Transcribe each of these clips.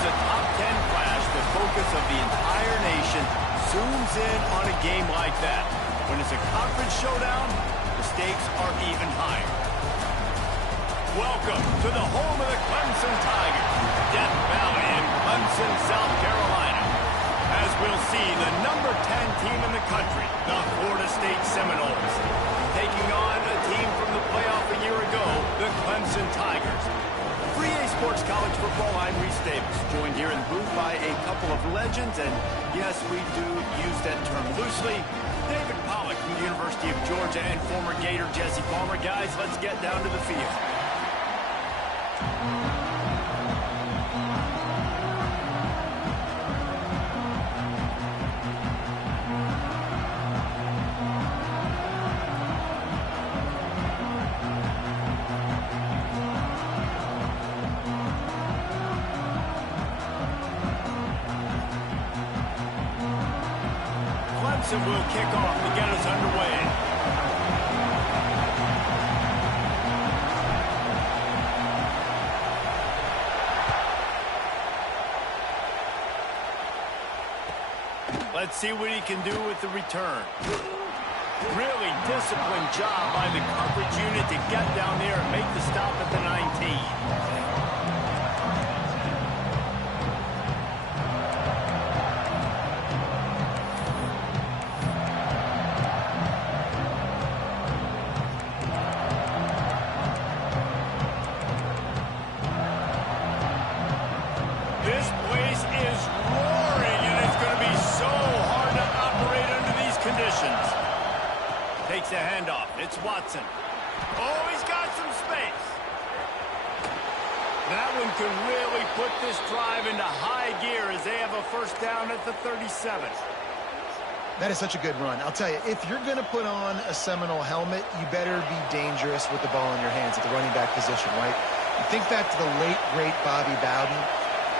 As a top 10 flash, the focus of the entire nation zooms in on a game like that. When it's a conference showdown, the stakes are even higher. Welcome to the home of the Clemson Tigers, Death Valley in Clemson, South Carolina. As we'll see, the number 10 team in the country, the Florida State Seminoles, taking on a team from the playoff a year ago, the Clemson Tigers. Free A Sports College Football, I'm Reese Davis, joined here in the booth by a couple of legends, and yes, we do use that term loosely. David Pollack from the University of Georgia and former Gator Jesse Palmer. Guys, let's get down to the field. Clemson will kick off to get us underway. Let's see what he can do with the return. Really disciplined job by the coverage unit to get down there and make the stop at the 19. This place is roaring, and it's going to be so hard to operate under these conditions. Takes the handoff. It's Watson. Oh, he's got some space. That one could really put this drive into high gear as they have a first down at the 37. That is such a good run. I'll tell you, if you're going to put on a Seminole helmet, you better be dangerous with the ball in your hands at the running back position, right? You think back to the late, great Bobby Bowden.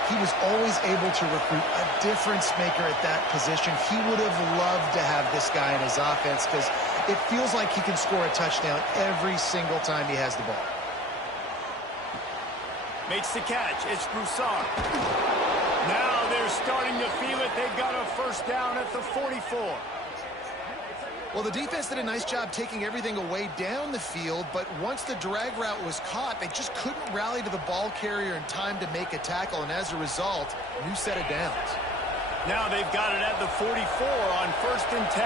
He was always able to recruit a difference maker at that position. He would have loved to have this guy in his offense because it feels like he can score a touchdown every single time he has the ball. Makes the catch. It's Broussard. Now they're starting to feel it. They've got a first down at the 44. Well, the defense did a nice job taking everything away down the field, but once the drag route was caught, they just couldn't rally to the ball carrier in time to make a tackle, and as a result, new set of downs. Now they've got it at the 44 on 1st and 10.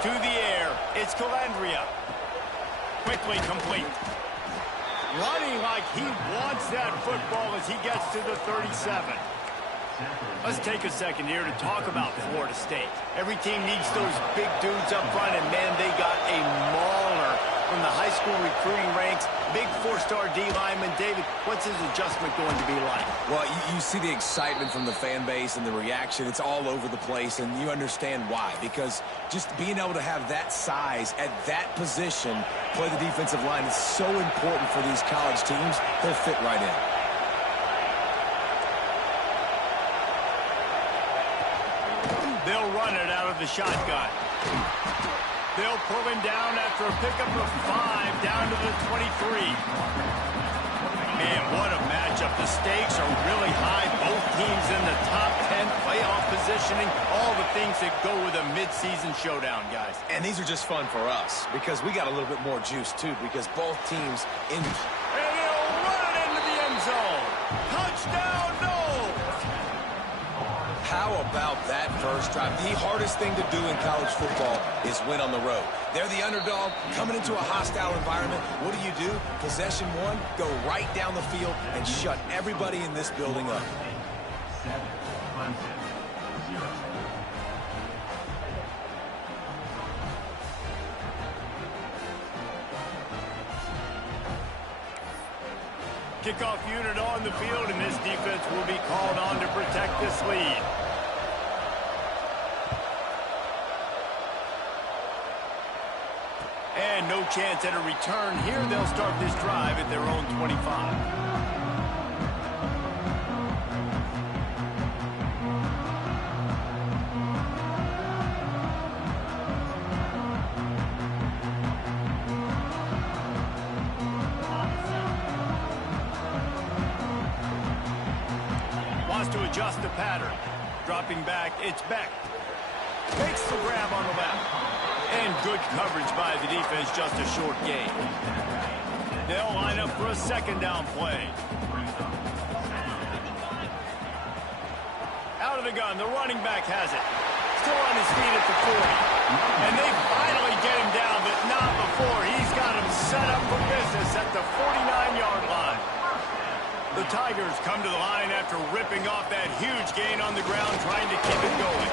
To the air, it's Calandria. Quickly complete. Running like he wants that football as he gets to the 37. Let's take a second here to talk about Florida State. Every team needs those big dudes up front, and man, they got a mauler from the high school recruiting ranks. Big 4-star D lineman. David, what's his adjustment going to be like? Well, you see the excitement from the fan base and the reaction. It's all over the place, and you understand why. Because just being able to have that size at that position, play the defensive line, is so important for these college teams. They'll fit right in. They'll run it out of the shotgun. They'll pull him down after a pickup of 5 down to the 23. Man, what a matchup. The stakes are really high. Both teams in the top 10 playoff positioning. All the things that go with a midseason showdown, guys. And these are just fun for us because we got a little bit more juice, too, because both teams in... And he'll run it into the end zone. Touchdown, no! How about that first drive? The hardest thing to do in college football is win on the road. They're the underdog coming into a hostile environment. What do? Possession one, go right down the field and shut everybody in this building up. Kickoff unit on the field, and this defense will be called on to protect this lead. And no chance at a return here. They'll start this drive at their own 25. adjust the pattern. Dropping back, it's Beck. Makes the grab on the left. And good coverage by the defense, just a short gain. They'll line up for a second down play. Out of the gun, the running back has it. Still on his feet at the 40. And they finally get him down, but not before. He's got him set up for business at the 49-yard line. The Tigers come to the line after ripping off that huge gain on the ground, trying to keep it going.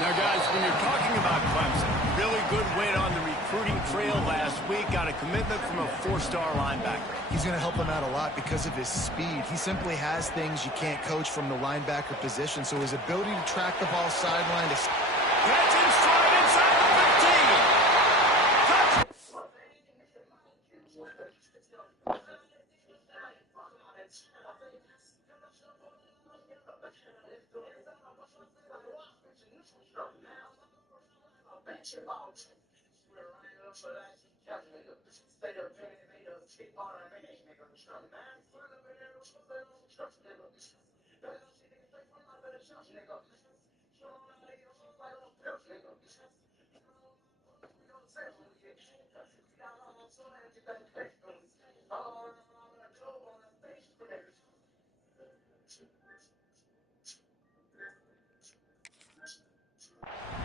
Now, guys, when you're talking about Clemson, really good win on the recruiting trail last week. Got a commitment from a 4-star linebacker. He's going to help him out a lot because of his speed. He simply has things you can't coach from the linebacker position, so his ability to track the ball sideline to... Catch and stride inside the 15. Touch.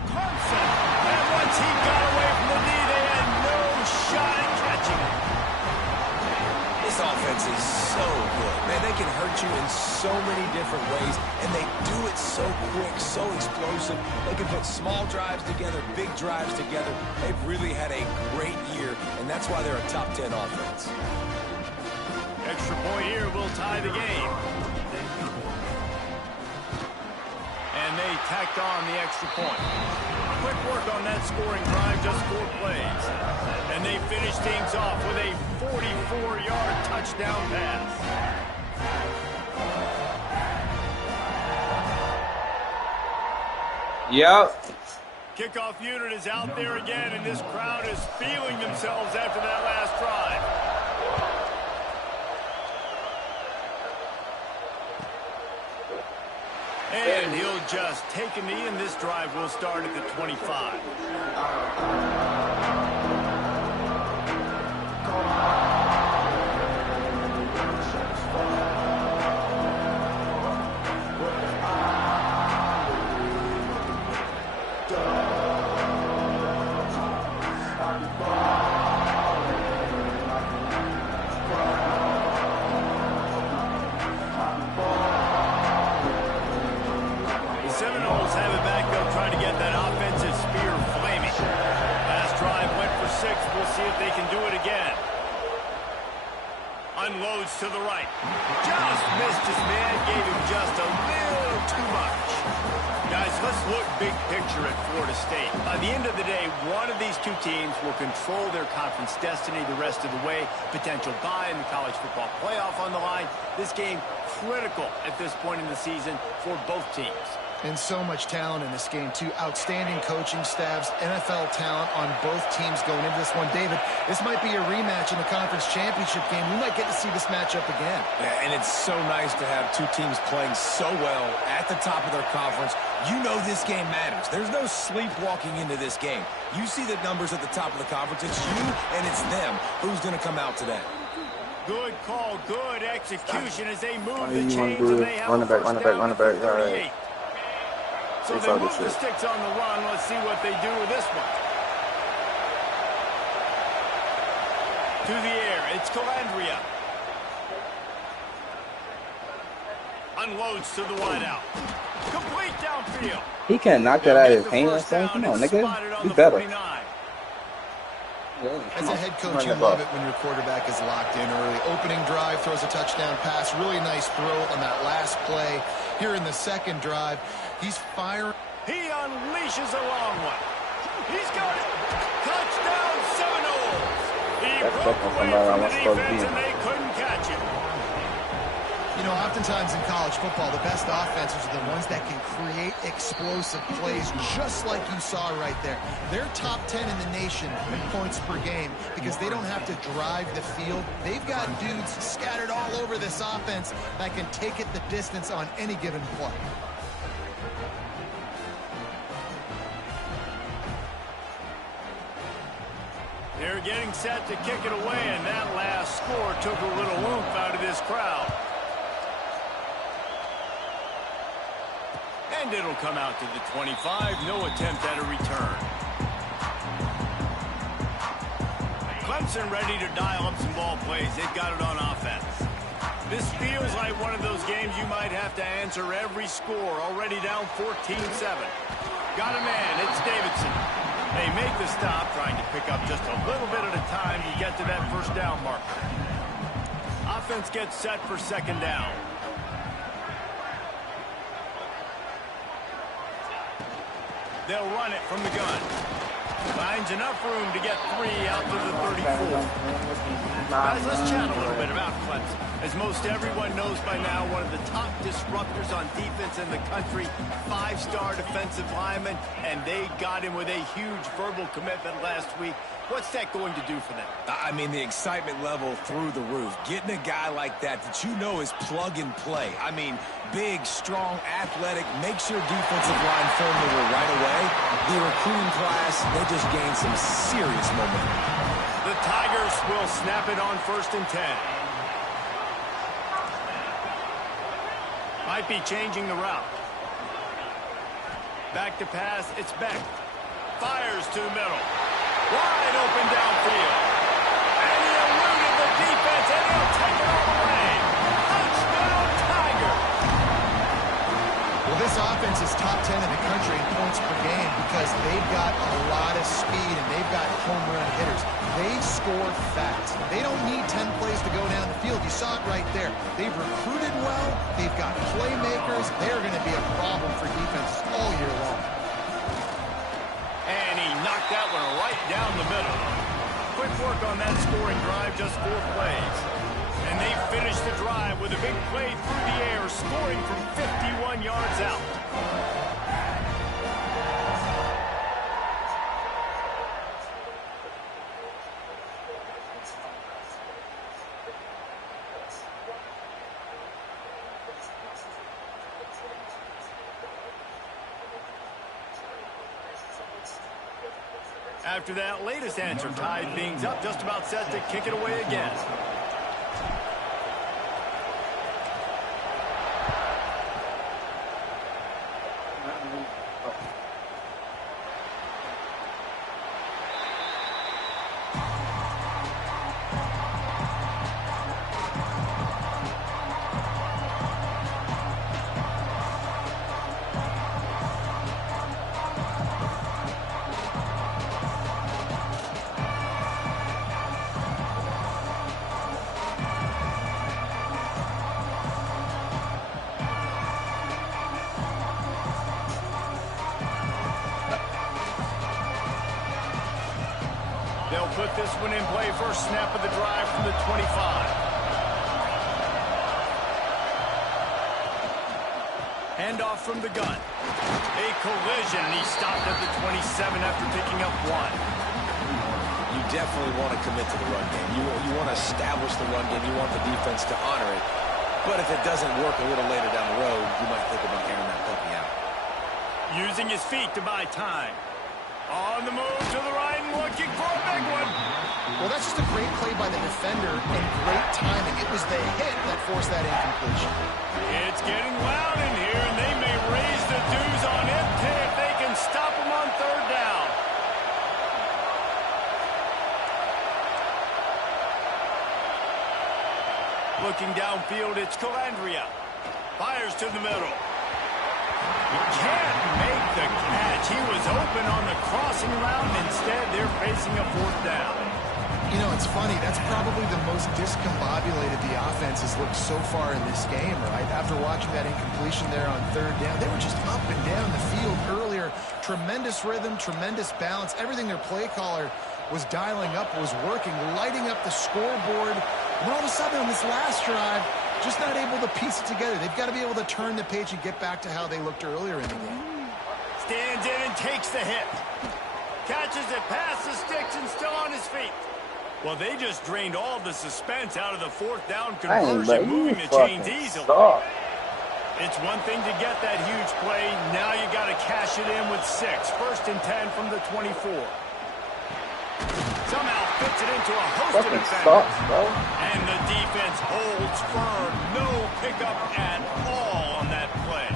Clemson, and once he got away from the knee, they had no shot at catching him. This offense is so good. Man, they can hurt you in so many different ways, and they do it so quick, so explosive. They can put small drives together, big drives together. They've really had a great year, and that's why they're a top 10 offense. Extra point here will tie the game. And they tacked on the extra point. Quick work on that scoring drive, just 4 plays. And they finish things off with a 44-yard touchdown pass. Yep. Kickoff unit is out there again, and this crowd is feeling themselves after that last drive. And he'll just take a knee, and this drive will start at the 25. Unloads to the right. Just missed his man. Gave him just a little too much. Guys, let's look big picture at Florida State. By the end of the day, one of these two teams will control their conference destiny the rest of the way. Potential bye in the college football playoff on the line. This game critical at this point in the season for both teams. And so much talent in this game, too. Outstanding coaching staffs, NFL talent on both teams going into this one. David, this might be a rematch in the conference championship game. We might get to see this matchup again. Yeah, and it's so nice to have two teams playing so well at the top of their conference. You know this game matters. There's no sleepwalking into this game. You see the numbers at the top of the conference. It's you and it's them. Who's going to come out today? Good call, good execution as they move You the want chains, to and do they have run it back, a run first it back, down run at it back. the All 38. right. So It's they all move good the shit. sticks on the run. Let's see what they do with this one. To the air, it's Calandria. Unloads to the wideout. Complete downfield. He can't knock that out of his hand, son. Come on, nigga. Be better. As a head coach, you love it when your quarterback is locked in early. Opening drive, throws a touchdown pass. Really nice throw on that last play. Here in the second drive, he's firing. He unleashes a long one. He's got it. Touchdown Seminoles. He broke away from the defense, and they couldn't catch him. You know, oftentimes in college football, the best offenses are the ones that can create explosive plays, just like you saw right there. They're top 10 in the nation in points per game because they don't have to drive the field. They've got dudes scattered all over this offense that can take it the distance on any given play. They're getting set to kick it away, and that last score took a little oomph out of this crowd. And it'll come out to the 25. No attempt at a return. Clemson ready to dial up some ball plays. They've got it on offense. This feels like one of those games you might have to answer every score. Already down 14-7. Got a man. It's Davidson. They make the stop, trying to pick up just a little bit at a time to get to that first down marker. Offense gets set for second down. They'll run it from the gun. Finds enough room to get 3 out to the 34. Guys, let's chat a little bit about Clemson. As most everyone knows by now, one of the top disruptors on defense in the country, 5-star defensive lineman, and they got him with a huge verbal commitment last week. What's that going to do for them? I mean, the excitement level through the roof. Getting a guy like that you know is plug and play. I mean, big, strong, athletic, makes your defensive line formidable right away. The recruiting class, they just gained some serious momentum. The Tigers will snap it on 1st and 10. Might be changing the route. Back to pass, it's Beck. Fires to the middle. Wide open downfield. And he eluded the defense, and he'll take it all the way. Touchdown, Tiger. Well, this offense is top 10 in the country in points per game because they've got a lot of speed and they've got home run hitters. They score fast. They don't need 10 plays to go down the field. You saw it right there. They've recruited well. They've got playmakers. They're going to be a problem for defenses all year long. And he knocked that one right down the middle. Quick work on that scoring drive, just 4 plays. And they finished the drive with a big play through the air, scoring from 51 yards out. After that latest answer, tied things up, just about set to kick it away again. They'll put this one in play, first snap of the drive from the 25. Handoff from the gun. A collision, and he stopped at the 27 after picking up 1. You definitely want to commit to the run game. You want to establish the run game. You want the defense to honor it. But if it doesn't work a little later down the road, you might think about airing that puppy out. Using his feet to buy time. On the move to the right and looking for a big one. Well, that's just a great play by the defender and great timing. It was the hit that forced that incompletion. It's getting loud in here, and they may raise the dues on MT if they can stop him on 3rd down. Looking downfield, it's Calandria. Fires to the middle. He can't make the catch. He was open on the crossing route, and instead they're facing a 4th down. You know, it's funny. That's probably the most discombobulated the offense has looked so far in this game, right? After watching that incompletion there on 3rd down, they were just up and down the field earlier. Tremendous rhythm, tremendous balance. Everything their play caller was dialing up was working, lighting up the scoreboard. And all of a sudden on this last drive, just not able to piece it together. They've got to be able to turn the page and get back to how they looked earlier in the game. Stands in and takes the hit. Catches it past the sticks and still on his feet. Well, they just drained all the suspense out of the fourth down conversion, moving the chains easily. It's one thing to get that huge play. Now you got to cash it in with 6. 1st and 10 from the 24. Somehow fits it into a host of defenders. And the defense holds firm. No pickup at all on that play.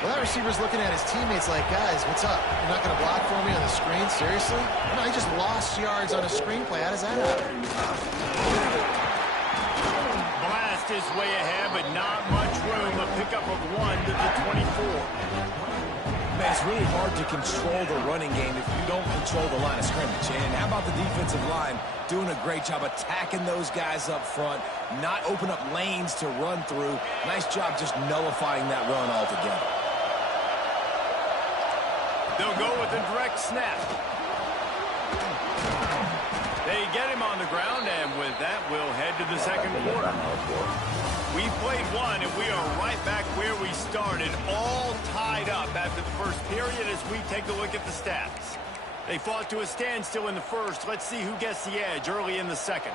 Well, that receiver's looking at his teammates like, guys, what's up? You're not going to block for me on the screen? Seriously? No, he just lost yards on a screen play. How does that happen? Blast is way ahead, but not much room. A pickup of 1 to the 24. Man, it's really hard to control the running game if you don't control the line of scrimmage. And how about the defensive line doing a great job attacking those guys up front, not open up lanes to run through. Nice job just nullifying that run altogether. They'll go with a direct snap. They get him on the ground, and with that, we'll head to the second quarter. We played 1, and we are right back where we started, all tied up after the first period as we take a look at the stats. They fought to a standstill in the first. Let's see who gets the edge early in the second.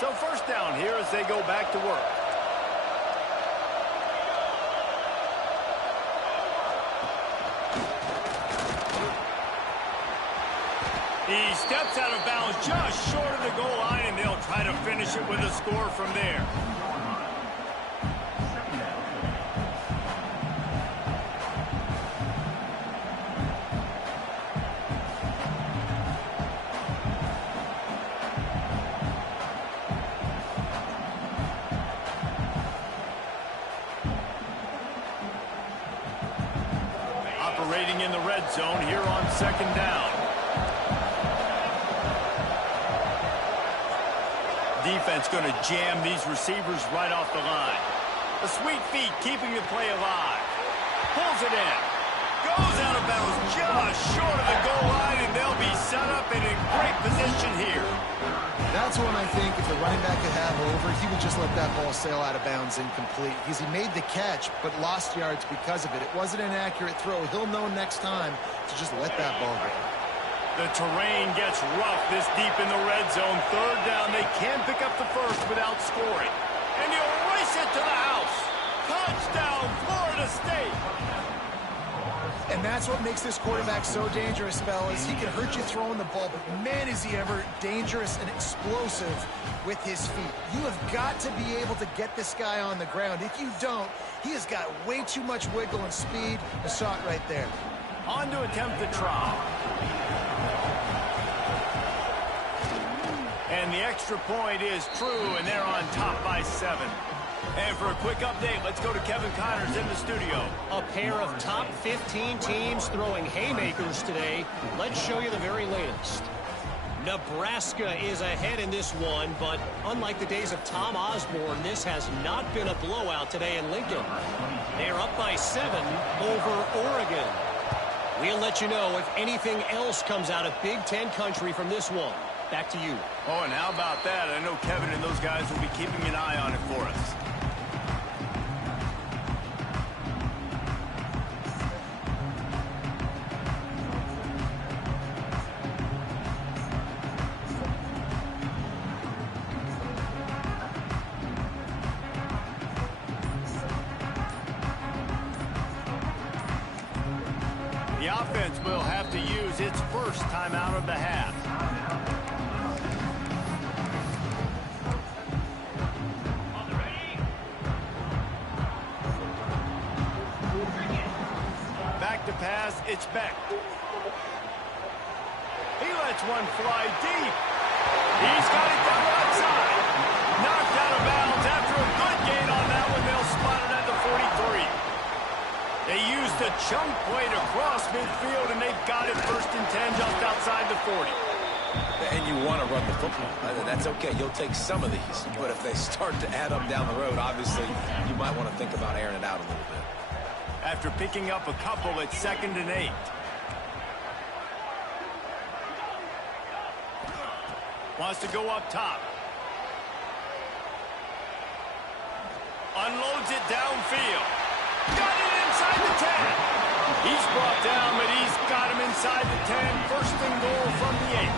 So first down here as they go back to work. He steps out of bounds just short of the goal line, and they'll try to finish it with a score from there. Operating in the red zone here on second down. Defense going to jam these receivers right off the line. The sweet feet keeping the play alive. Pulls it in. Goes out of bounds just short of the goal line, and they'll be set up and in great position here. That's one I think if the running back could have over, he would just let that ball sail out of bounds incomplete. Because he made the catch, but lost yards because of it. It wasn't an accurate throw. He'll know next time to just let that ball go. The terrain gets rough this deep in the red zone. Third down, they can pick up the first without scoring. And he'll race it to the house. Touchdown, Florida State. And that's what makes this quarterback so dangerous, fellas. He can hurt you throwing the ball, but man, is he ever dangerous and explosive with his feet. You have got to be able to get this guy on the ground. If you don't, he has got way too much wiggle and speed. You saw it right there. On to attempt the try. And the extra point is true, and they're on top by 7. And for a quick update, let's go to Kevin Connors in the studio. A pair of top 15 teams throwing haymakers today. Let's show you the very latest. Nebraska is ahead in this one, but unlike the days of Tom Osborne, this has not been a blowout today in Lincoln. They're up by 7 over Oregon. We'll let you know if anything else comes out of Big Ten country from this one. Back to you. Oh, and how about that? I know Kevin and those guys will be keeping an eye on it for us. The offense will have to use its first timeout of the half. Back to pass, it's Beck. He lets one fly deep. He's got it down the outside. Knocked out of bounds after a good gain on that one. They'll spot it at the 43. They used a chunk play to cross midfield, and they've got it 1st and 10 just outside the 40. And you want to run the football. That's okay. You'll take some of these. But if they start to add up down the road, obviously, you might want to think about airing it out a little bit. After picking up a couple, it's 2nd and 8. Wants to go up top. Unloads it downfield. Got it inside the 10. He's brought down, but he's got him inside the 10. First and goal from the 8.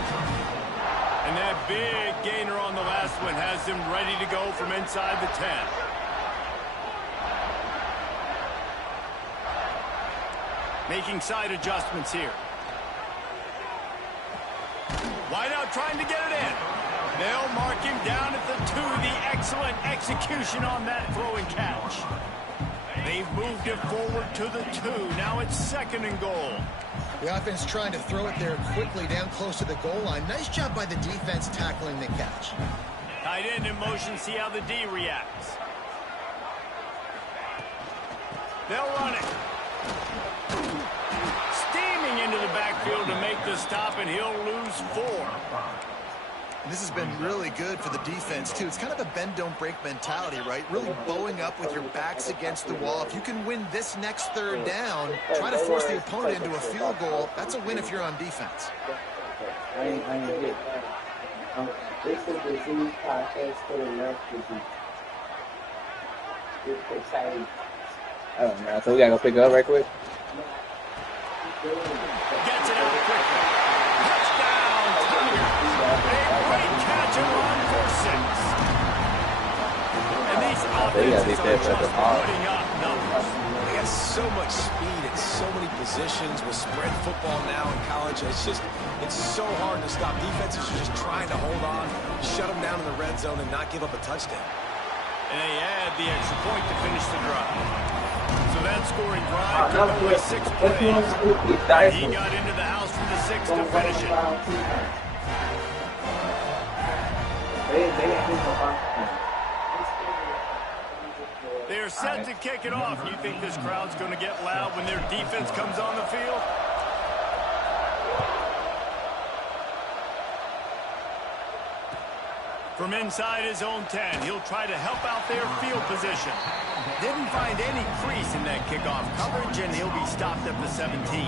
And that big gainer on the last one has him ready to go from inside the 10. Making side adjustments here. Wide out trying to get it in. They'll mark him down at the 2. The excellent execution on that throw and catch. They've moved it forward to the 2. Now it's 2nd and goal. The offense trying to throw it there quickly down close to the goal line. Nice job by the defense tackling the catch. Tight end in motion, see how the D reacts. They'll run it. Steaming into the backfield to make the stop, and he'll lose 4. This has been really good for the defense, too. It's kind of a bend-don't-break mentality, right? Really bowing up with your backs against the wall. If you can win this next 3rd down, try to force the opponent into a field goal. That's a win if you're on defense. This is the Z's podcast for the left disease. It's exciting. I don't know. So we gotta go pick it up right quick. Gets it out quickly. Touchdown, Tigers. A great catch and run for 6. And these offenses are just putting up numbers. They got so much speed at so many positions with spread football now in college. It's so hard to stop. Defenses are just trying to hold on, shut them down in the red zone, and not give up a touchdown. And they add the extra point to finish the drive. So that scoring drive took away 6 plays. He got into the house for the 6 to finish it. They're set to kick it off. You think this crowd's going to get loud when their defense comes on the field? From inside his own 10, he'll try to help out their field position. Didn't find any crease in that kickoff coverage, and he'll be stopped at the 17.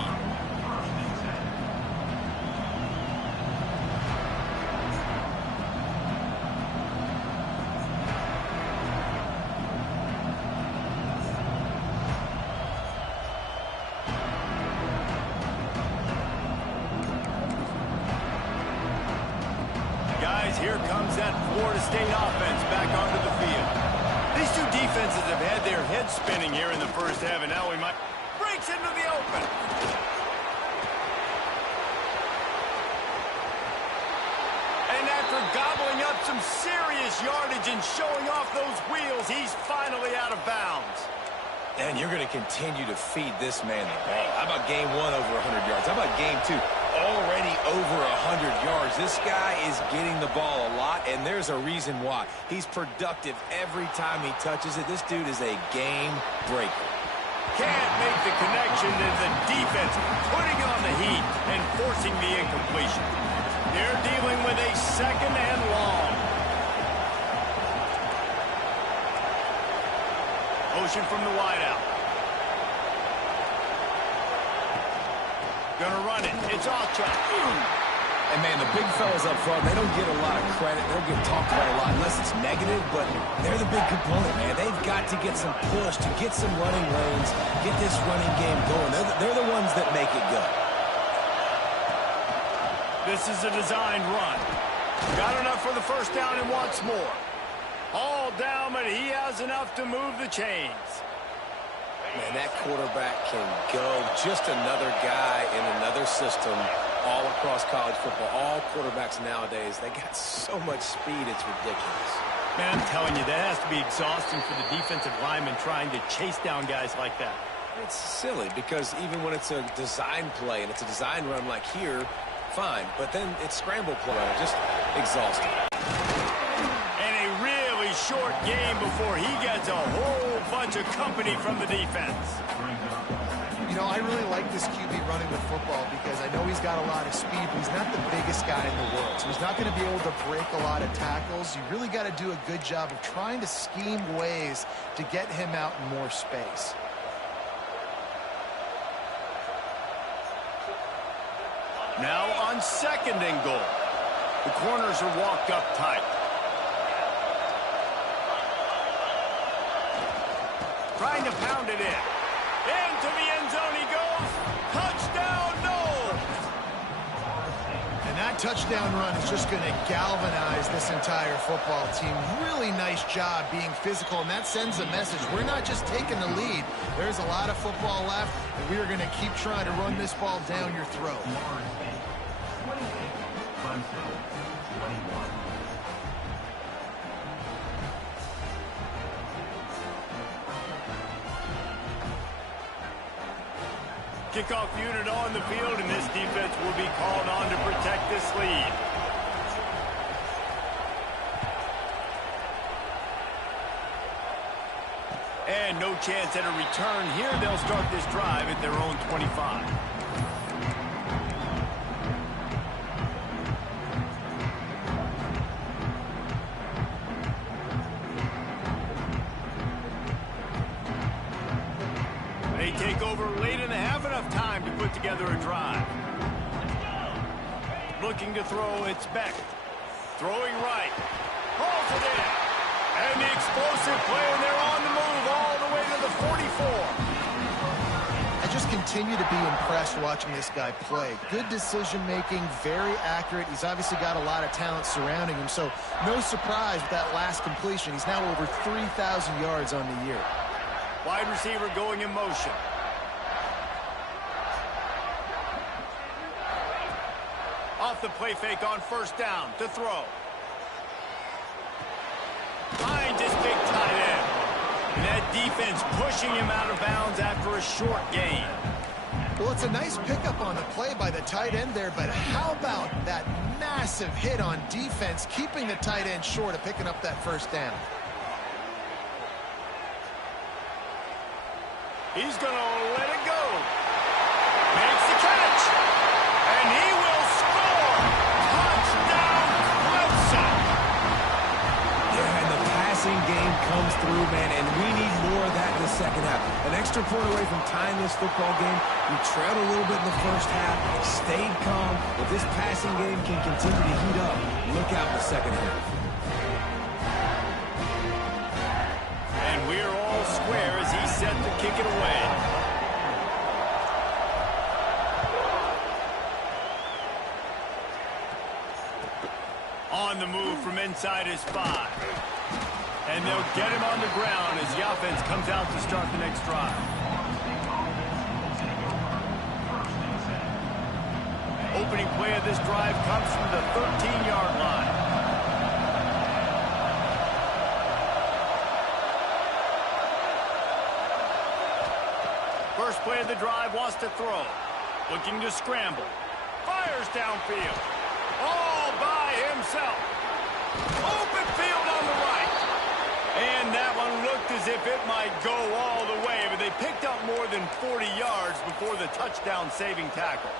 Here comes that Florida State offense back onto the field. These two defenses have had their heads spinning here in the first half, and now we might breaks into the open. And after gobbling up some serious yardage and showing off those wheels, he's finally out of bounds. And you're going to continue to feed this man the ball. How about game 1 over 100 yards? How about game 2? Already over 100 yards. This guy is getting the ball a lot, and there's a reason why. He's productive every time he touches it. This dude is a game breaker. Can't make the connection to the defense, putting on the heat and forcing the incompletion. They're dealing with a 2nd and long. Motion from the wideout. Gonna run it. It's off track. And, man, the big fellas up front, they don't get a lot of credit. They don't get talked about a lot unless it's negative, but they're the big component, man. They've got to get some push, to get some running lanes, get this running game going. They're the ones that make it go. This is a designed run. Got enough for the first down and wants more. All down, but he has enough to move the chains. Man, that quarterback can go. Just another guy in another system all across college football. All quarterbacks nowadays, they got so much speed, it's ridiculous. Man, I'm telling you, that has to be exhausting for the defensive lineman trying to chase down guys like that. It's silly because even when it's a design play and it's a design run like here, fine. But then it's scramble play. Just exhausting. Short game before he gets a whole bunch of company from the defense. You know, I really like this QB running the football because I know he's got a lot of speed, but he's not the biggest guy in the world. So he's not going to be able to break a lot of tackles. You really got to do a good job of trying to scheme ways to get him out in more space. Now on 2nd and goal. The corners are walked up tight. Trying to pound it in. Into the end zone he goes. Touchdown, no! And that touchdown run is just going to galvanize this entire football team. Really nice job being physical, and that sends a message. We're not just taking the lead. There's a lot of football left, and we are going to keep trying to run this ball down your throat. Kickoff unit on the field, and this defense will be called on to protect this lead. And no chance at a return here. They'll start this drive at their own 25. They take over late in the half, enough time to put together a drive. Looking to throw, it's Beck. Throwing right. Hauls it in. And the explosive play, and they're on the move all the way to the 44. I just continue to be impressed watching this guy play. Good decision-making, very accurate. He's obviously got a lot of talent surrounding him, so no surprise with that last completion. He's now over 3,000 yards on the year. Wide receiver going in motion. Off the play fake on 1st down to throw. Finds his big tight end. And that defense pushing him out of bounds after a short gain. Well, it's a nice pickup on the play by the tight end there, but how about that massive hit on defense, keeping the tight end short of picking up that 1st down? He's going to let it go. Makes the catch. And he will score. Touchdown, Clemson. Yeah, and the passing game comes through, man, and we need more of that in the 2nd half. An extra point away from tying this football game. We trailed a little bit in the 1st half, stayed calm. If this passing game can continue to heat up, look out in the 2nd half. And we're all square as he's set to kick it away. On the move from inside his 5. And they'll get him on the ground as the offense comes out to start the next drive. Opening play of this drive comes from the 13-yard line. First play of the drive, wants to throw. Looking to scramble. Fires downfield. All by himself. Open field on the right. And that one looked as if it might go all the way, but they picked up more than 40 yards before the touchdown-saving tackle.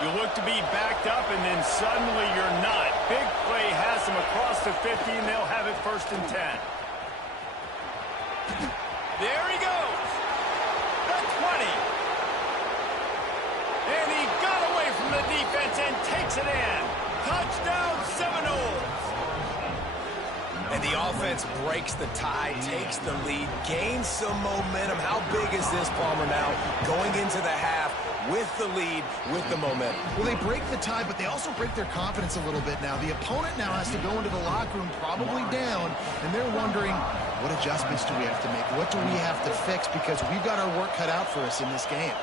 You look to be backed up, and then suddenly you're not. Big play has them across the 50, and they'll have it 1st and 10. There he goes. The 20. And he got away from the defense and takes it in. Touchdown, Seminoles. And the offense breaks the tie, takes the lead, gains some momentum. How big is this, Palmer, now going into the half with the lead, with the momentum? Well, they break the tie, but they also break their confidence a little bit now. The opponent now has to go into the locker room probably down, and they're wondering, what adjustments do we have to make? What do we have to fix? Because we've got our work cut out for us in this game.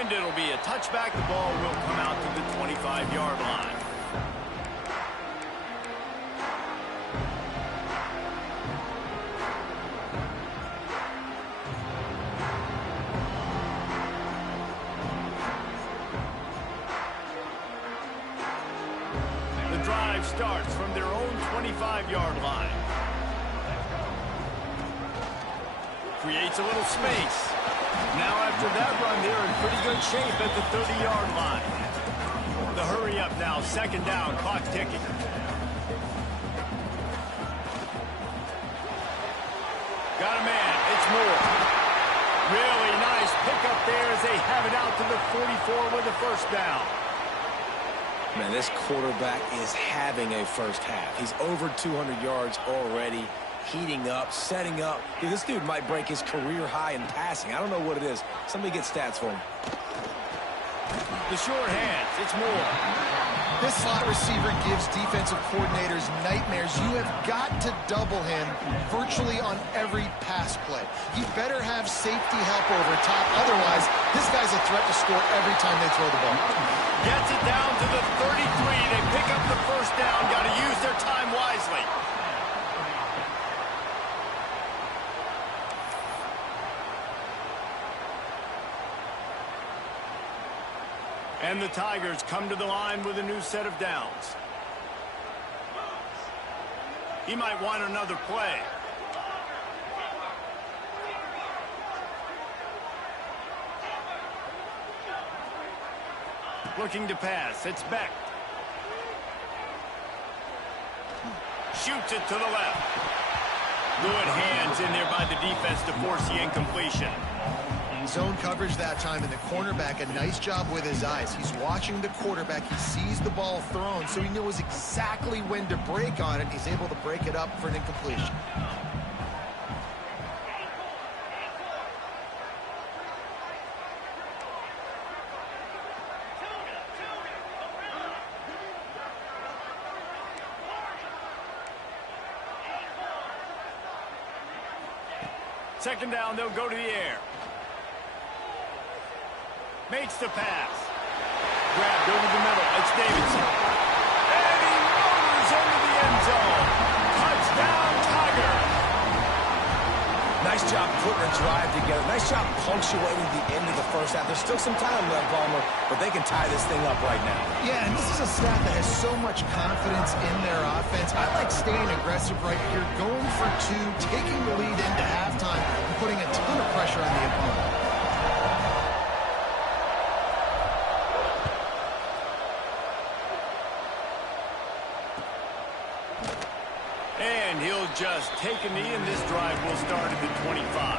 And it'll be a touchback. The ball will come out to the 25-yard line. The drive starts from their own 25-yard line. creates a little space. Now after that run, they're in pretty good shape at the 30-yard line. The hurry up now, second down, clock ticking. Got a man, it's Moore. Really nice pickup there as they have it out to the 44 with a first down. Man, this quarterback is having a first half. He's over 200 yards already, heating up, setting up. Dude, this dude might break his career high in passing. I don't know what it is. Somebody get stats for him. The short hands, it's Moore. This slot receiver gives defensive coordinators nightmares. You have got to double him virtually on every pass play. He better have safety help over top. Otherwise, this guy's a threat to score every time they throw the ball. Gets it down to the 33. They pick up the first down. Got to use their time wisely. And the Tigers come to the line with a new set of downs. He might want another play. Looking to pass. It's Beck. Shoots it to the left. Good hands in there by the defense to force the incompletion. Zone coverage that time, and the cornerback, a nice job with his eyes. He's watching the quarterback. He sees the ball thrown, so he knows exactly when to break on it. He's able to break it up for an incompletion. Second down, they'll go to the air. Makes the pass. Grabbed over the middle. It's Davidson. And he motors into the end zone. Touchdown, Tiger. Nice job putting a drive together. Nice job punctuating the end of the first half. There's still some time left, Palmer, but they can tie this thing up right now. Yeah, and this is a staff that has so much confidence in their offense. I like staying aggressive right here, going for two, taking the lead into halftime, and putting a ton of pressure on the opponent. And he'll just take a knee, and this drive will start at the 25.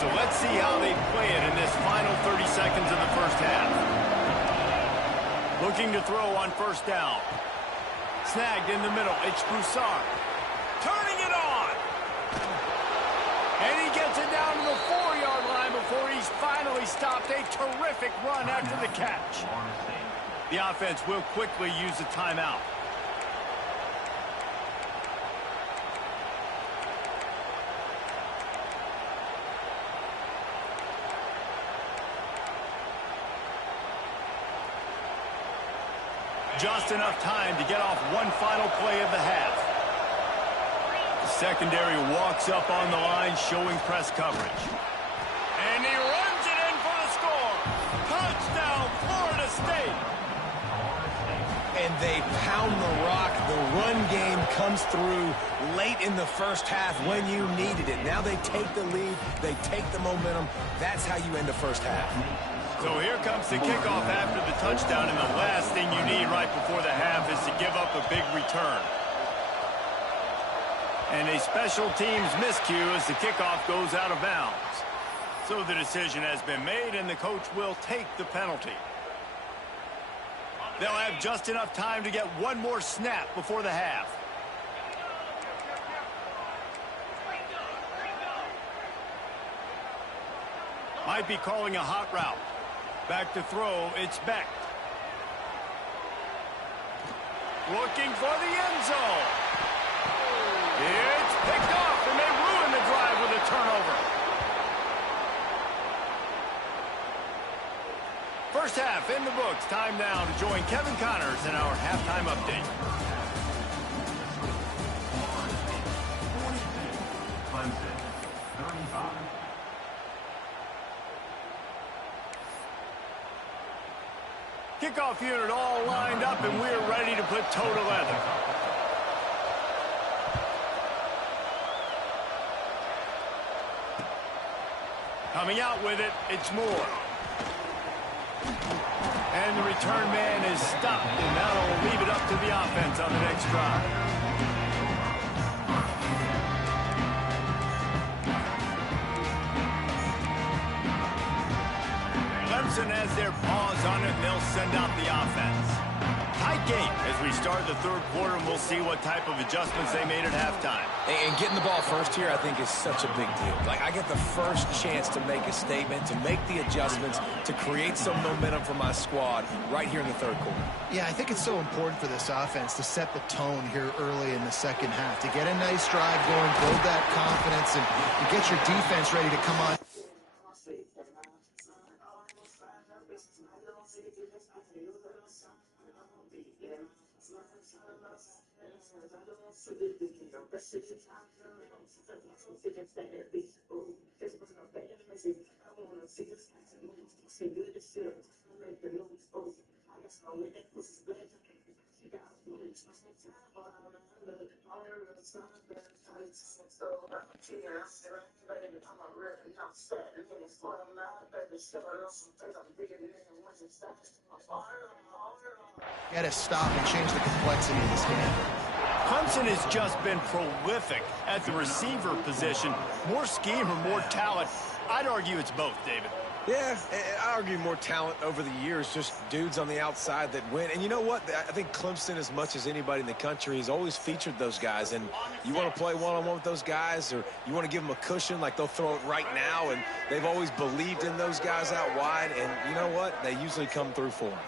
So let's see how they play it in this final 30 seconds of the first half. Looking to throw on first down. Snagged in the middle. It's Broussard. Turning it on. And he gets it down to the 4-yard line before he's finally stopped. A terrific run after the catch. The offense will quickly use a timeout. Just enough time to get off one final play of the half. Secondary walks up on the line, showing press coverage. And he runs it in for the score. Touchdown, Florida State. And they pound the rock. The run game comes through late in the first half when you needed it. Now they take the lead. They take the momentum. That's how you end the first half. So here comes the kickoff after the touchdown, and the last thing you need right before the half is to give up a big return. And a special teams miscue as the kickoff goes out of bounds. So the decision has been made, and the coach will take the penalty. They'll have just enough time to get one more snap before the half. Might be calling a hot route. Back to throw, it's Beck. Looking for the end zone. It's picked off, and they ruin the drive with a turnover. First half in the books. Time now to join Kevin Connors in our halftime update. Clemson, 35. Kickoff unit all lined up, and we're ready to put toe to leather. Coming out with it, it's Moore. And the return man is stopped, and that'll leave it up to the offense on the next drive. Clemson has their paws on it, and they'll send out the offense. Tight game as we start the third quarter, and we'll see what type of adjustments they made at halftime. And getting the ball first here, I think, is such a big deal. Like, I get the first chance to make a statement, to make the adjustments, to create some momentum for my squad right here in the third quarter. Yeah, I think it's so important for this offense to set the tone here early in the second half, to get a nice drive going, build that confidence, and get your defense ready to come on. Got to stop and change the complexity of this game. Clemson has just been prolific at the receiver position. More scheme or more talent? I'd argue it's both, David. Yeah, I argue more talent over the years, just dudes on the outside that win. And you know what? I think Clemson, as much as anybody in the country, has always featured those guys. And you want to play one-on-one with those guys, or you want to give them a cushion, like they'll throw it right now. And they've always believed in those guys out wide. And you know what? They usually come through for them.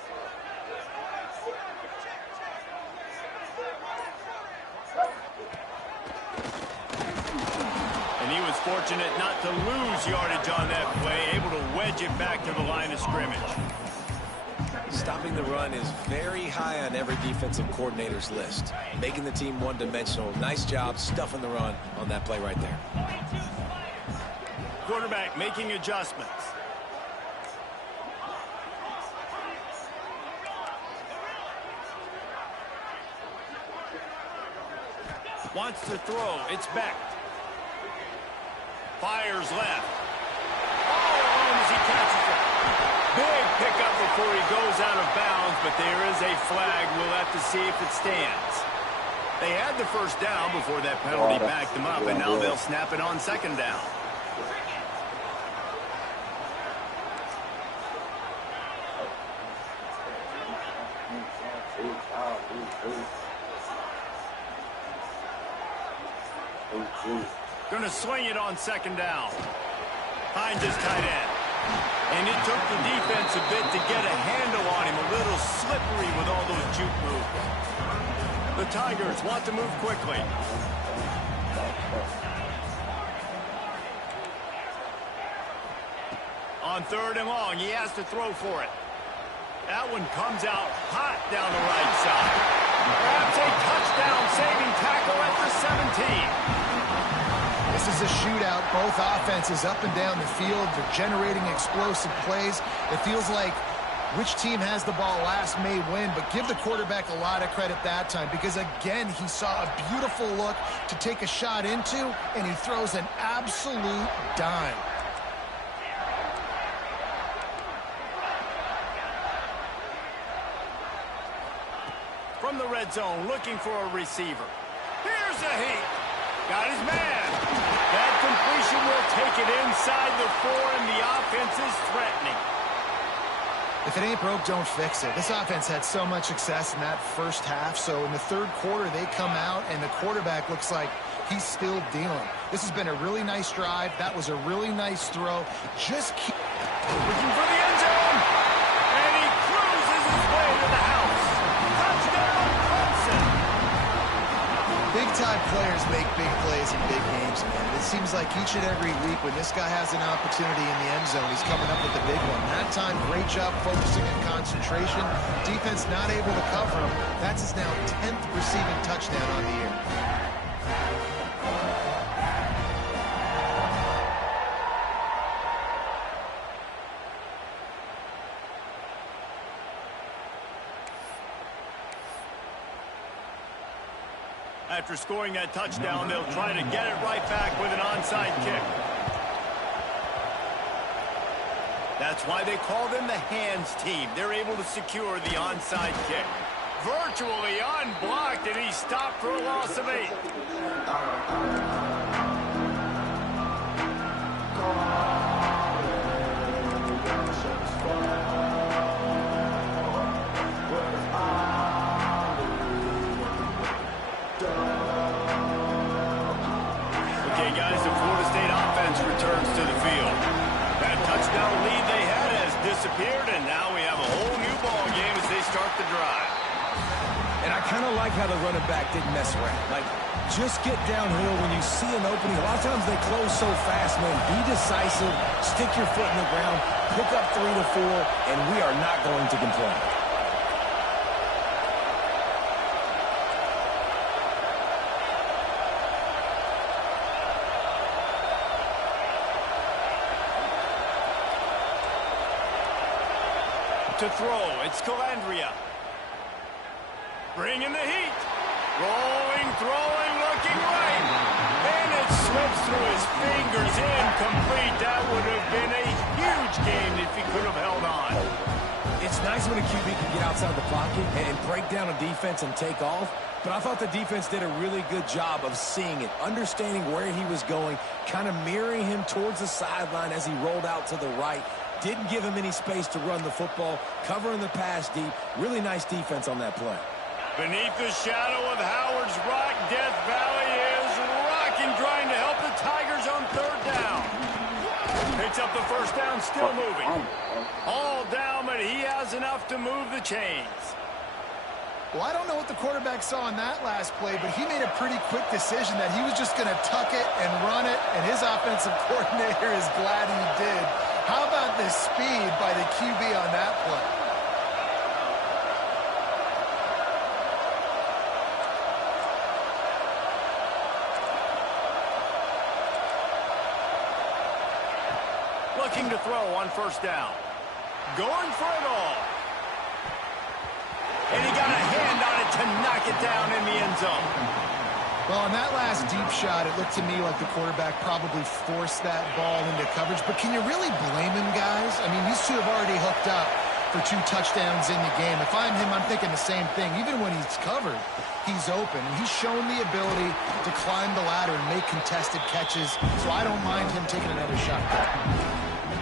Fortunate not to lose yardage on that play, able to wedge it back to the line of scrimmage. Stopping the run is very high on every defensive coordinator's list. Making the team one-dimensional. Nice job stuffing the run on that play right there. Quarterback making adjustments. Wants to throw. It's back. Fires left. All alone as he catches it. Big pickup before he goes out of bounds, but there is a flag. We'll have to see if it stands. They had the first down before that penalty backed them up, and now they'll snap it on second down. Going to swing it on second down. Finds his tight end. And it took the defense a bit to get a handle on him. A little slippery with all those juke moves. The Tigers want to move quickly. On third and long, he has to throw for it. That one comes out hot down the right side. Grabs a touchdown-saving tackle at the 17. This is a shootout. Both offenses up and down the field. They're generating explosive plays. It feels like which team has the ball last may win, but give the quarterback a lot of credit that time because, again, he saw a beautiful look to take a shot into, and he throws an absolute dime. From the red zone, looking for a receiver. Here's a heat. Got his man. That completion will take it inside the 4, and the offense is threatening. If it ain't broke, don't fix it. This offense had so much success in that first half, so in the third quarter, they come out, and the quarterback looks like he's still dealing. This has been a really nice drive. That was a really nice throw. Just keep looking for the end zone, and he cruises his way to the house. Touchdown, Clemson. Big-time players make big plays in big games, man. It seems like each and every week when this guy has an opportunity in the end zone, he's coming up with a big one. That time, great job focusing and concentration. Defense not able to cover him. That's his now 10th receiving touchdown on the year. After scoring that touchdown, they'll try to get it right back with an onside kick. That's why they call them the hands team. They're able to secure the onside kick. Virtually unblocked, and he stopped for a loss of 8. Okay, guys, the Florida State offense returns to the field. That touchdown lead they had has disappeared, and now we have a whole new ball game as they start the drive. And I kind of like how the running back didn't mess around. Like, just get downhill when you see an opening. A lot of times they close so fast, man. Be decisive, stick your foot in the ground, pick up 3 to 4, and we are not going to complain. To throw, it's Calandria. Bringing the heat. Rolling, throwing, looking right. And it slips through his fingers, incomplete. That would have been a huge game if he could have held on. It's nice when a QB can get outside the pocket and break down a defense and take off. But I thought the defense did a really good job of seeing it, understanding where he was going, kind of mirroring him towards the sideline as he rolled out to the right. Didn't give him any space to run the football, covering the pass deep. Really nice defense on that play. Beneath the shadow of Howard's Rock, Death Valley is rocking, trying to help the Tigers on 3rd down. Picks up the first down, still moving. All down, but he has enough to move the chains. Well, I don't know what the quarterback saw in that last play, but he made a pretty quick decision that he was just going to tuck it and run it, and his offensive coordinator is glad he did. How about the speed by the QB on that play? Looking to throw on 1st down. Going for it all. And he got a hand on it to knock it down in the end zone. Well, on that last deep shot, it looked to me like the quarterback probably forced that ball into coverage. But can you really blame him, guys? I mean, these two have already hooked up for 2 touchdowns in the game. If I'm him, I'm thinking the same thing. Even when he's covered, he's open. And he's shown the ability to climb the ladder and make contested catches. So I don't mind him taking another shot there.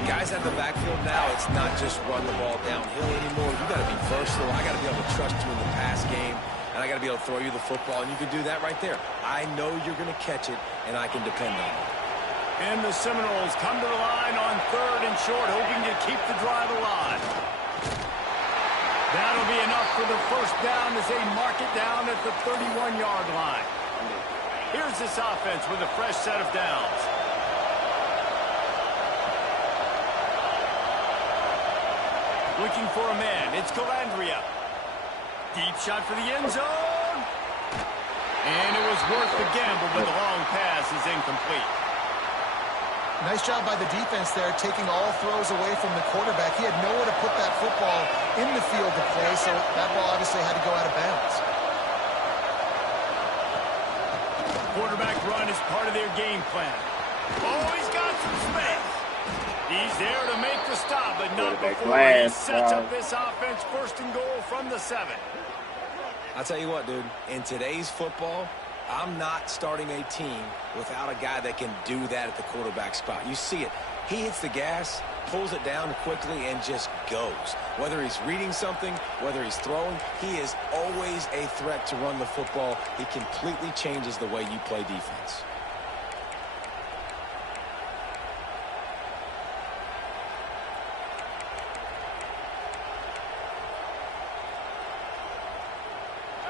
Guys at the backfield now, it's not just run the ball downhill anymore. You got to be versatile. I got to be able to trust you in the pass game, and I got to be able to throw you the football, and you can do that right there. I know you're going to catch it, and I can depend on it. And the Seminoles come to the line on 3rd and short, hoping to keep the drive alive. That'll be enough for the first down as they mark it down at the 31-yard line. Here's this offense with a fresh set of downs. Looking for a man. It's Calandria. Deep shot for the end zone. And it was worth the gamble, but the long pass is incomplete. Nice job by the defense there, taking all throws away from the quarterback. He had nowhere to put that football in the field to play, so that ball obviously had to go out of bounds. Quarterback run is part of their game plan. Oh, he's got some space. He's there to make the stop, but not before he sets up this offense 1st and goal from the 7. I'll tell you what, dude. In today's football, I'm not starting a team without a guy that can do that at the quarterback spot. You see it. He hits the gas, pulls it down quickly, and just goes. Whether he's reading something, whether he's throwing, he is always a threat to run the football. He completely changes the way you play defense.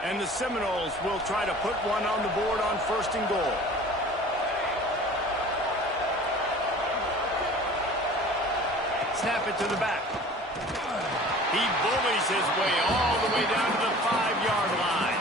And the Seminoles will try to put one on the board on 1st and goal. Snap it to the back. He bullies his way all the way down to the 5-yard line.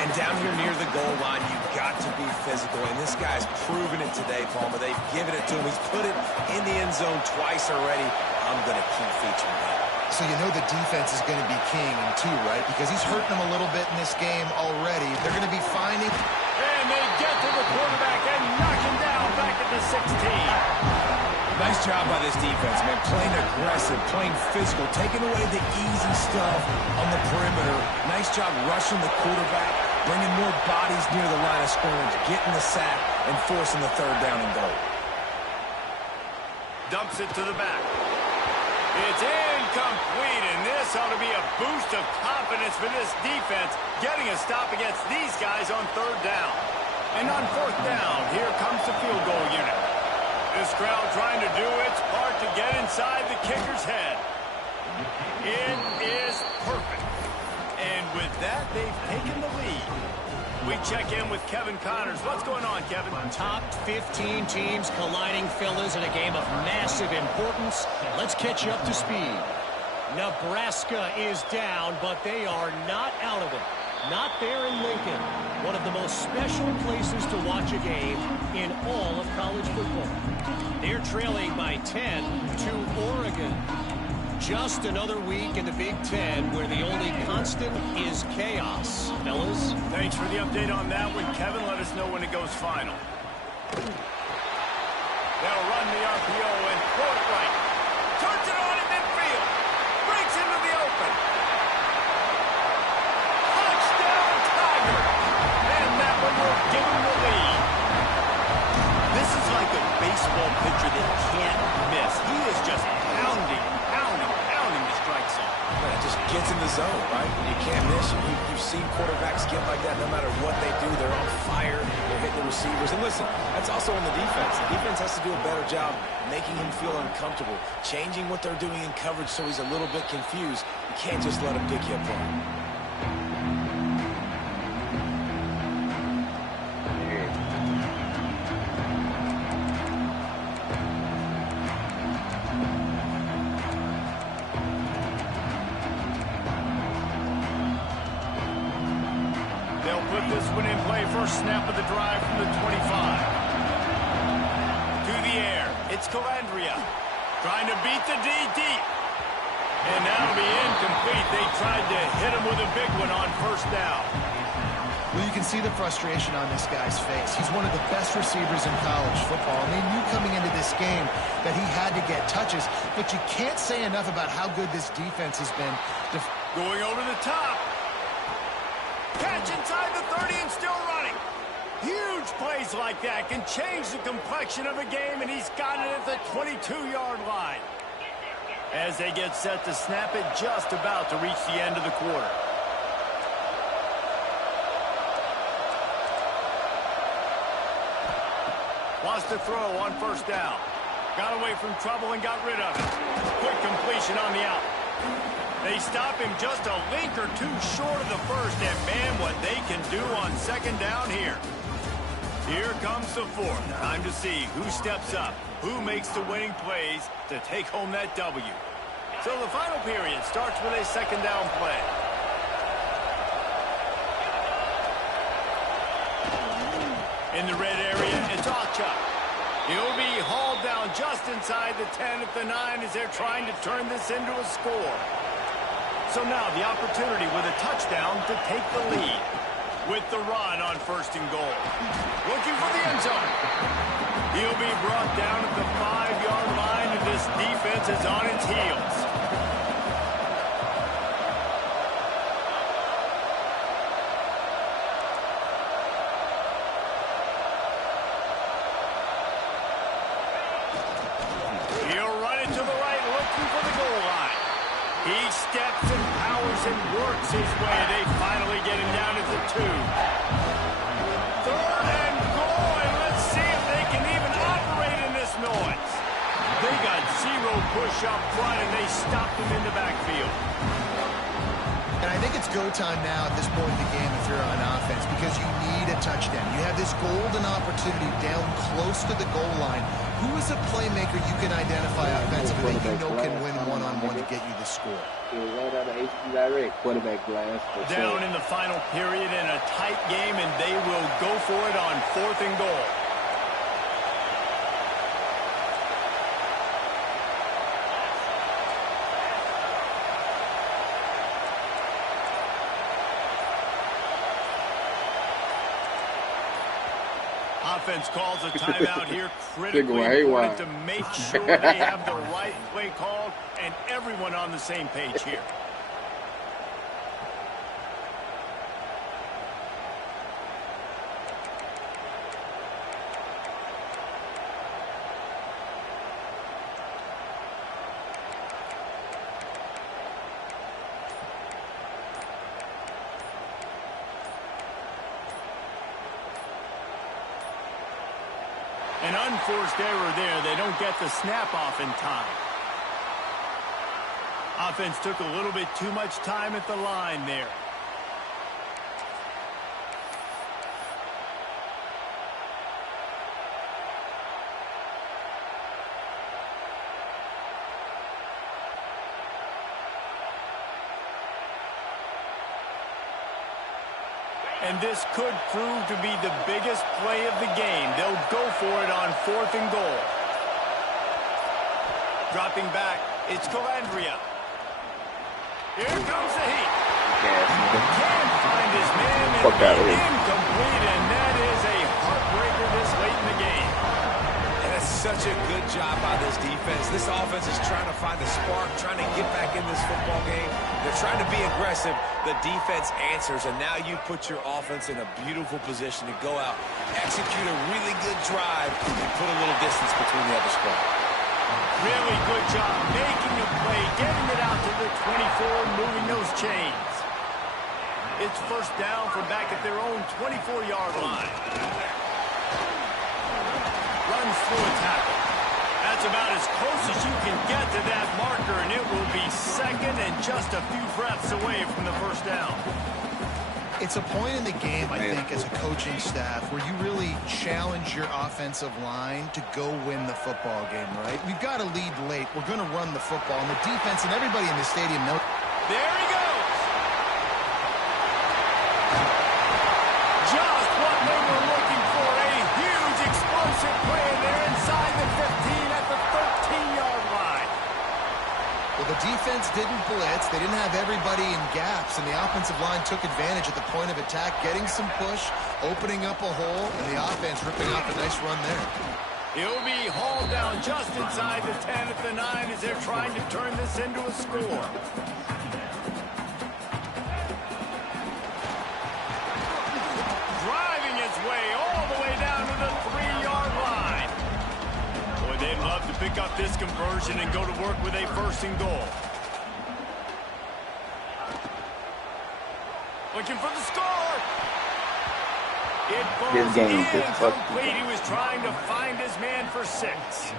And down here near the goal line, you've got to be physical. And this guy's proven it today, Palmer. They've given it to him. He's put it in the end zone twice already. I'm going to keep featuring that. So you know the defense is going to be king in 2, right? Because he's hurting them a little bit in this game already. They're going to be finding... And they get to the quarterback and knock him down back at the 16. Nice job by this defense, man. Playing aggressive, playing physical, taking away the easy stuff on the perimeter. Nice job rushing the quarterback, bringing more bodies near the line of scrimmage, getting the sack, and forcing the 3rd down and goal. Dumps it to the back. It's incomplete, and this ought to be a boost of confidence for this defense, getting a stop against these guys on 3rd down. And on 4th down, here comes the field goal unit. This crowd trying to do its part to get inside the kicker's head. It is perfect. And with that, they've taken the lead. We check in with Kevin Connors. What's going on, Kevin? Top 15 teams colliding, fellas, in a game of massive importance. Let's catch you up to speed. Nebraska is down, but they are not out of it. Not there in Lincoln, one of the most special places to watch a game in all of college football. They're trailing by 10 to Oregon. Just another week in the Big Ten where the only constant is chaos. Fellas? Thanks for the update on that one, Kevin. Let us know when it goes final. They'll run the RPO and throw it right. Turns it on in midfield. Breaks into the open. Touchdown, Tiger! And that one will give him the lead. This is like a baseball pitcher that can't miss. He is just pounding the strike zone. Man, it just gets in the zone, right? You can't miss. You've seen quarterbacks get like that no matter what they do. They're on fire. They're hitting the receivers. And listen, that's also on the defense. The defense has to do a better job making him feel uncomfortable, changing what they're doing in coverage so he's a little bit confused. You can't just let him pick you apart. First snap of the drive from the 25. To the air. It's Calandria. Trying to beat the D deep. And that'll be incomplete. They tried to hit him with a big one on 1st down. Well, you can see the frustration on this guy's face. He's one of the best receivers in college football. And they knew coming into this game that he had to get touches. But you can't say enough about how good this defense has been. Going over the top. Catch inside the 30 and still running. Huge plays like that can change the complexion of a game, and he's got it at the 22-yard line. As they get set to snap it, just about to reach the end of the quarter. Wants to throw on 1st down. Got away from trouble and got rid of it. Quick completion on the out. They stop him just a link or two short of the 1st, and man, what they can do on 2nd down here. Here comes the 4th. Time to see who steps up, who makes the winning plays to take home that W. So the final period starts with a 2nd down play. In the red area, it's Ochuk. He'll be hauled down just inside the 10 at the 9 as they're trying to turn this into a score. So now the opportunity with a touchdown to take the lead. With the run on 1st and goal. Looking for the end zone. He'll be brought down at the 5-yard line, and this defense is on its heels. He'll run it to the right, looking for the goal line. He steps and powers and works his way. They finally get him down at the 2. 3rd and goal, and let's see if they can even operate in this noise. They got 0 push up front, and they stopped him in the backfield. And I think it's go time now at this point in the game if you're on offense, because you need a touchdown. You have this golden opportunity down close to the goal line. Who is a playmaker you can identify offensively that you know can win one-on-one to get you the score? Right out of HD Direct, quarterback glass. Down in the final period in a tight game, and they will go for it on 4th and goal. Offense calls a timeout here. Critically important to make sure they have the right play called and everyone on the same page here. An unforced error there. They don't get the snap off in time. Offense took a little bit too much time at the line there. And this could prove to be the biggest play of the game. They'll go for it on 4th and goal. Dropping back, it's Calandria. Here comes the heat. Can't find his man. Incomplete, and that is a heartbreaker this late in the game. And that's such a good job by this defense. This offense is trying to find the spark, trying to get back in this football game. They're trying to be aggressive. The defense answers, and now you put your offense in a beautiful position to go out, execute a really good drive, and put a little distance between the other squad. Really good job making a play, getting it out to the 24, moving those chains. It's first down from back at their own 24-yard line. Runs through a tackle. That's about as close as you can get to that marker, and it will be second and just a few breaths away from the first down. It's a point in the game, I think, as a coaching staff where you really challenge your offensive line to go win the football game, right? We've got to lead late. We're going to run the football, and the defense and everybody in the stadium knows. There he goes. Just what they were looking for. A huge explosive play there inside the 15 at the 13-yard line. Well, the defense didn't blitz. They didn't have everybody in gaps, and the offensive line took advantage at the point of attack, getting some push, opening up a hole, and the offense ripping off a nice run there. He'll be hauled down just inside the 10 at the 9 as they're trying to turn this into a score. Driving his way all the way down to the 3-yard line. Boy, they'd love to pick up this conversion and go to work with a 1st and goal. Looking for the score. It falls incomplete. He was trying to find his man for 6.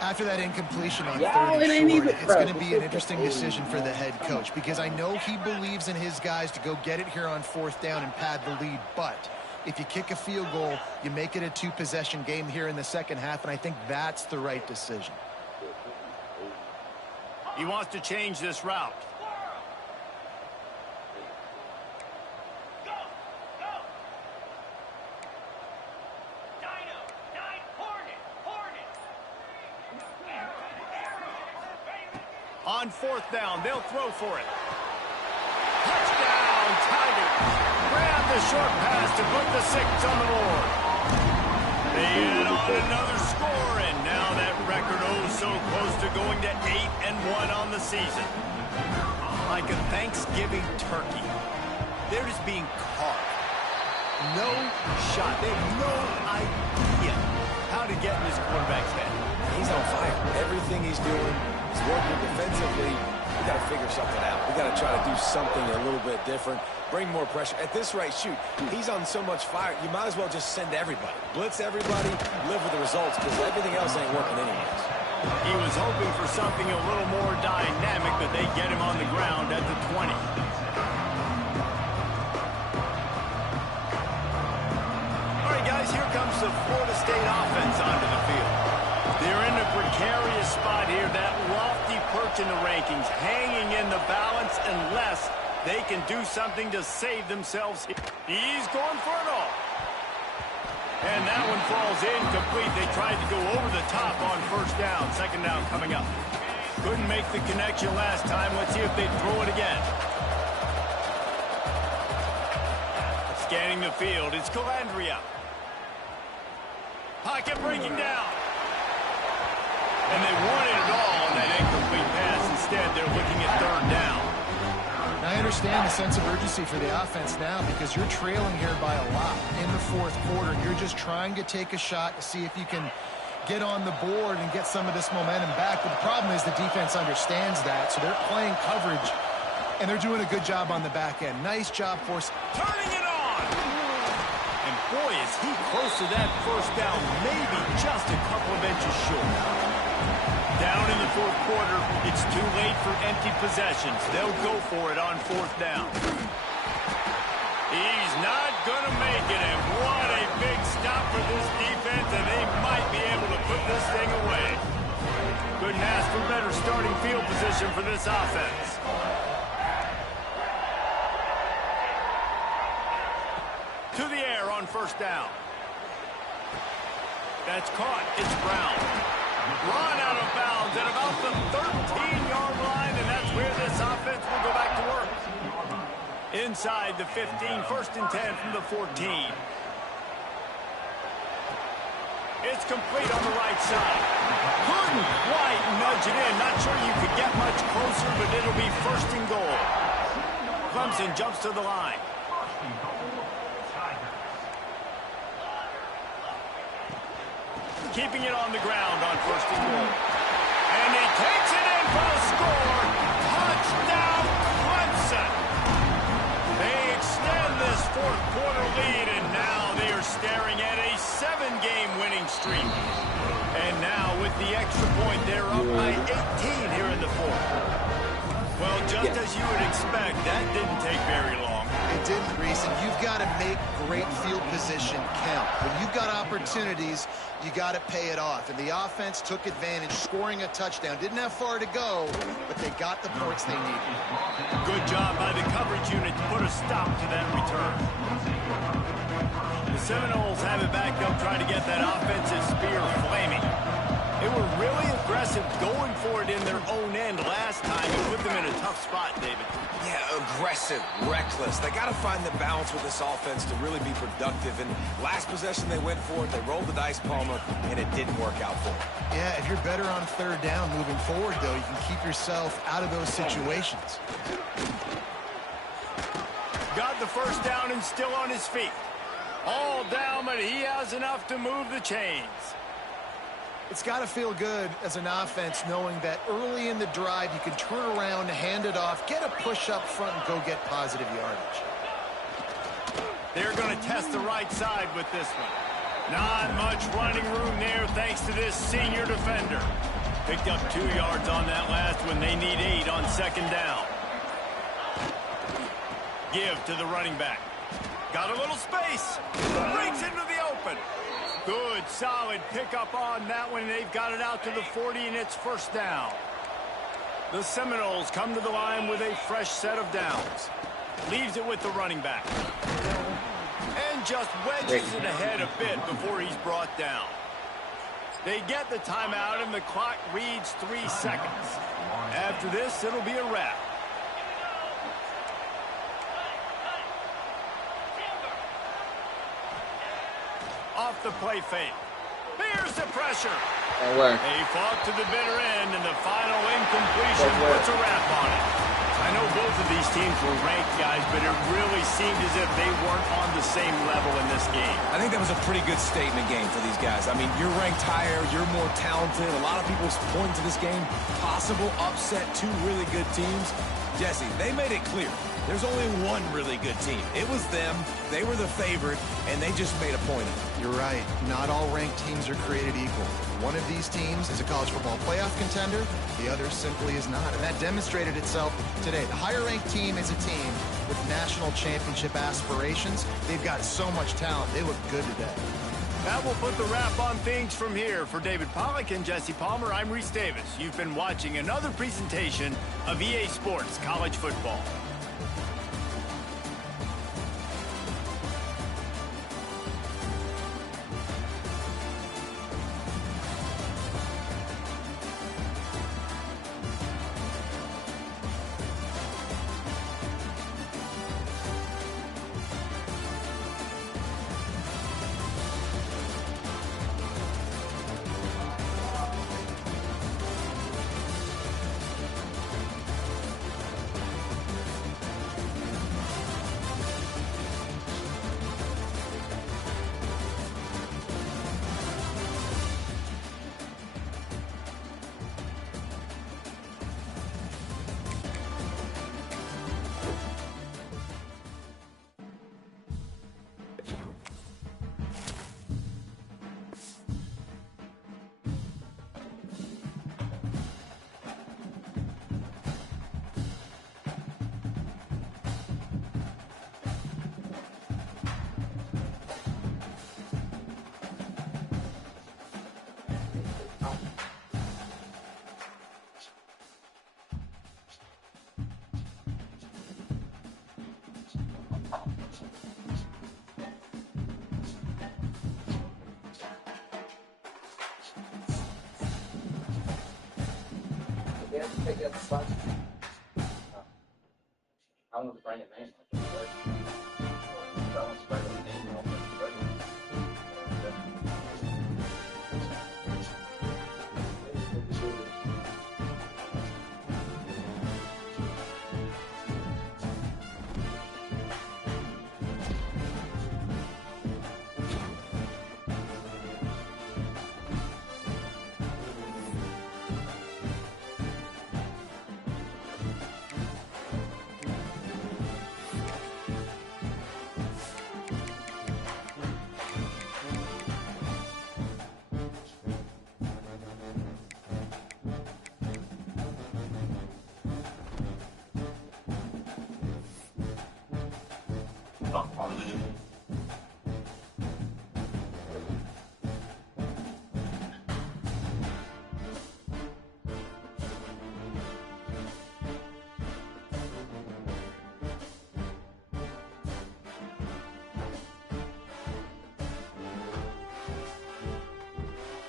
After that incompletion on 3rd and short, it's going to be an interesting decision for the head coach because I know he believes in his guys to go get it here on 4th down and pad the lead, but if you kick a field goal, you make it a 2-possession game here in the second half, and I think that's the right decision. He wants to change this route. On 4th down, they'll throw for it. Touchdown, Tigers. Grab the short pass to put the 6 on the board. They add on another score, and now that record so close to going to 8-1 on the season. Like a Thanksgiving turkey. They're just being caught. No shot. They have no idea how to get in this quarterback's head. He's on fire. Everything he's doing, he's working defensively. We got to figure something out. We got to try to do something a little bit different. Bring more pressure. At this rate, shoot, he's on so much fire, you might as well just send everybody. Blitz everybody, live with the results, because everything else ain't working anyways. He was hoping for something a little more dynamic, but they get him on the ground at the 20. All right, guys, here comes the Florida State offense onto the field. They're in a precarious spot here, that lofty perch in the rankings, hanging in the balance unless they can do something to save themselves. He's going for it all. And that one falls incomplete. They tried to go over the top on 1st down. 2nd down coming up. Couldn't make the connection last time. Let's see if they throw it again. Scanning the field, it's Calandria. Pocket breaking down. And they wanted it all on that incomplete pass. Instead, they're looking at third down. I understand the sense of urgency for the offense now because you're trailing here by a lot in the fourth quarter. You're just trying to take a shot to see if you can get on the board and get some of this momentum back. But the problem is the defense understands that, so they're playing coverage, and they're doing a good job on the back end. Nice job for turning it on. And boy, is he close to that first down, maybe just a couple of inches short. Down in the fourth quarter, it's too late for empty possessions. They'll go for it on fourth down. He's not going to make it, and what a big stop for this defense, and they might be able to put this thing away. Couldn't ask for better starting field position for this offense. To the air on first down. That's caught. It's Brown. Run out of bounds at about the 13-yard line, and that's where this offense will go back to work. Inside the 15, first and 10 from the 14. It's complete on the right side. Couldn't quite nudge it in. Not sure you could get much closer, but it'll be first and goal. Clemson jumps to the line. Keeping it on the ground on first and goal. And he takes it in for the score. Touchdown, Clemson. They extend this fourth quarter lead, and now they are staring at a 7-game winning streak. And now with the extra point, they're up by 18 here in the fourth. Well, just as you would expect, that didn't take very long. It didn't, Reese, and you've got to make great field position count. When you've got opportunities, you got to pay it off. And the offense took advantage, scoring a touchdown. Didn't have far to go, but they got the points they needed. Good job by the coverage unit to put a stop to that return. The Seminoles have it back up, trying to get that offensive spear flaming. They were really aggressive going for it in their own end last time and put them in a tough spot, David. Yeah, aggressive, reckless. They got to find the balance with this offense to really be productive. And last possession, they went for it. They rolled the dice, Palmer, and it didn't work out for them. Yeah, if you're better on third down moving forward, though, you can keep yourself out of those situations. Got the first down and still on his feet. All down, but he has enough to move the chains. It's got to feel good as an offense knowing that early in the drive you can turn around, hand it off, get a push up front, and go get positive yardage. They're going to test the right side with this one. Not much running room there thanks to this senior defender. Picked up 2 yards on that last one. They need 8 on second down. Give to the running back. Got a little space. Breaks into the open. Good, solid pickup on that one. They've got it out to the 40, and it's first down. The Seminoles come to the line with a fresh set of downs. Leaves it with the running back. And just wedges it ahead a bit before he's brought down. They get the timeout, and the clock reads 3 seconds. After this, it'll be a wrap. Off the play fake. Bears the pressure. They fought to the bitter end, and the final incompletion puts a wrap on it. I know both of these teams were ranked, guys, but it really seemed as if they weren't on the same level in this game. I think that was a pretty good statement game for these guys. I mean, you're ranked higher, you're more talented. A lot of people point to this game. Possible upset, 2 really good teams. Jesse, they made it clear. There's only one really good team. It was them. They were the favorite, and they just made a point of it. You're right. Not all ranked teams are created equal. One of these teams is a college football playoff contender. The other simply is not, and that demonstrated itself today. The higher-ranked team is a team with national championship aspirations. They've got so much talent. They look good today. That will put the wrap on things from here. For David Pollack and Jesse Palmer, I'm Reese Davis. You've been watching another presentation of EA Sports College Football. have to take the other spot. I want to bring it in.